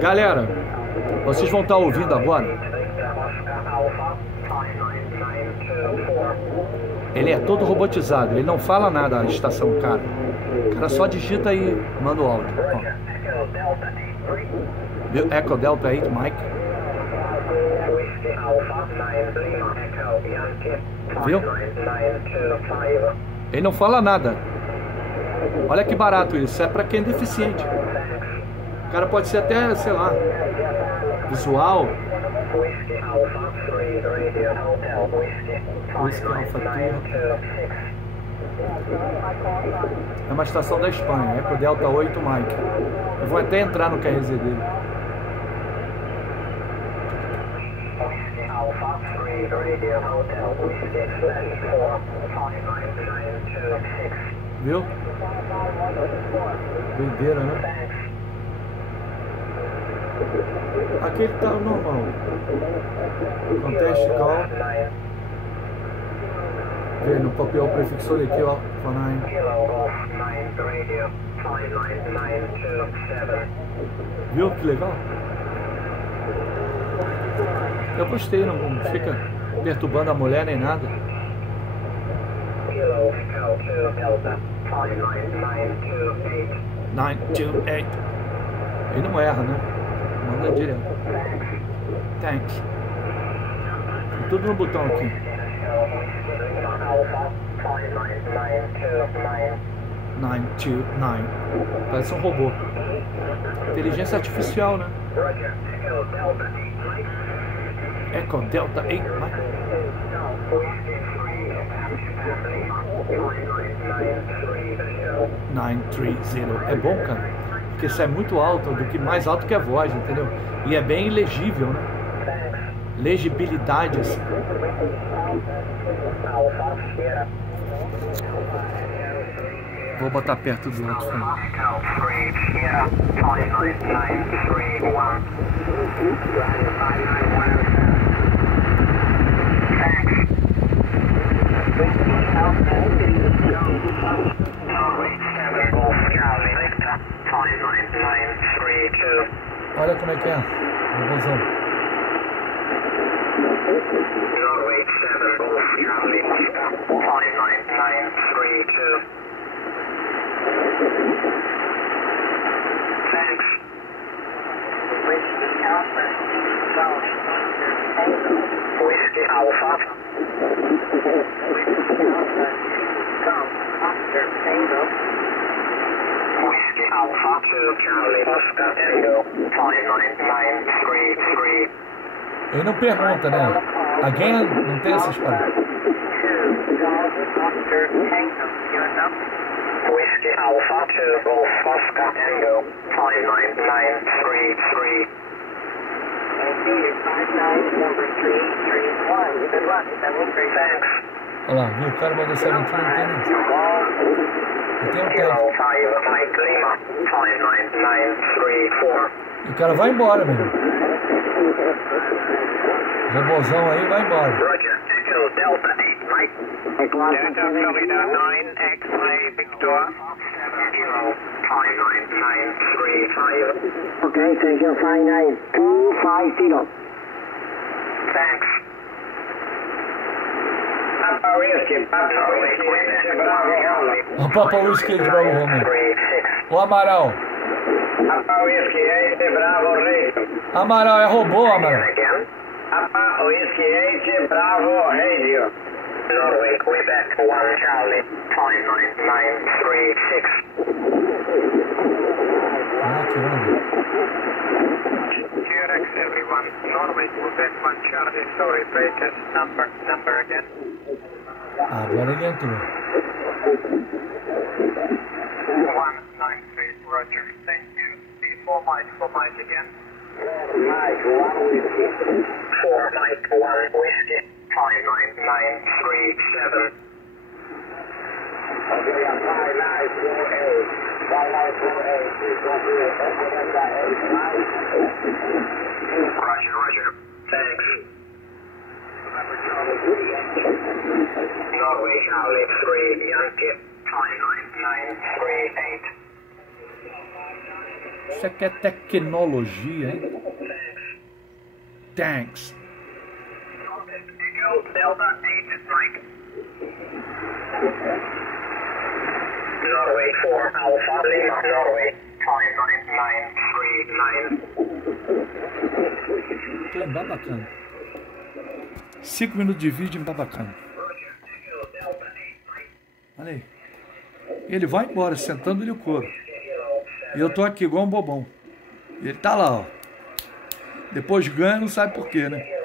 Galera, vocês vão estar ouvindo agora. Ele é todo robotizado, ele não fala nada a estação, cara. O cara só digita e manda o áudio. Ó. Viu? Echo Delta 8, Mike. Viu? Ele não fala nada. Olha que barato isso, é pra quem é deficiente. O cara pode ser até, sei lá, visual. É uma estação da Espanha, Eco Delta 8 Mike. Eu vou até entrar no QRZ dele. Viu? Doideira, né? Aqui ele tá normal. Conteste call. Vê no papel prefixo aqui, ó. Viu que legal? Eu gostei, não fica perturbando a mulher nem nada. 928. Ele não erra, né? Manda direto. Thanks. Tudo no botão aqui. 929. Parece um robô. Inteligência artificial, né? Echo Delta 8. 930. É bom, cara, porque isso é muito alto, do que mais alto que a voz, entendeu? E é bem legível, né? Legibilidade, assim. Vou botar perto do outro fone. Olha como é que é, robôzão. Ele não pergunta, né? Again, não tem essas paradas. Whiskey Alpha 2 Golf Oscar Tango 59933. Thanks. Olha lá, viu? O cara mandou 7 não tem nem. Eu tenho um tempo. E o cara vai embora, meu. O robôzão aí vai embora. Roger, Echo Delta 8, Mike. Delta Florida 9, X-Ray Victor. 59935. Okay, take your 59250. Thanks. Papa Whiskey, O Papa Whiskey de Bravo Romeo. O Amaral. Papa Whiskey 8 Bravo Radio. Amaral é robô, Amaral. Papa Whiskey 8 Bravo Radio. Norway, Quebec 1 Charlie 59936. Ah, que onda. QRX everyone, Norway, Quebec 1 Charlie, sorry, breakers, number again. Agora ele entrou. 193, Roger, thank you. 4 Mike again. 4 Mike 1 Whiskey, 59937. Okay, 5948. 5948. Roger, thanks. Norway Charlie 3 Yankee 59938. Isso aqui é tecnologia, hein? Thanks. Delta 8, Mike. Norway 4 Alpha, Lima, Norway 59939. Tô embabacando. 5 minutos de vídeo embabacando. Olha aí. Ele vai embora, sentando-lhe o couro. E eu tô aqui igual um bobão. E ele tá lá, ó. Depois ganha, não sabe por quê, né?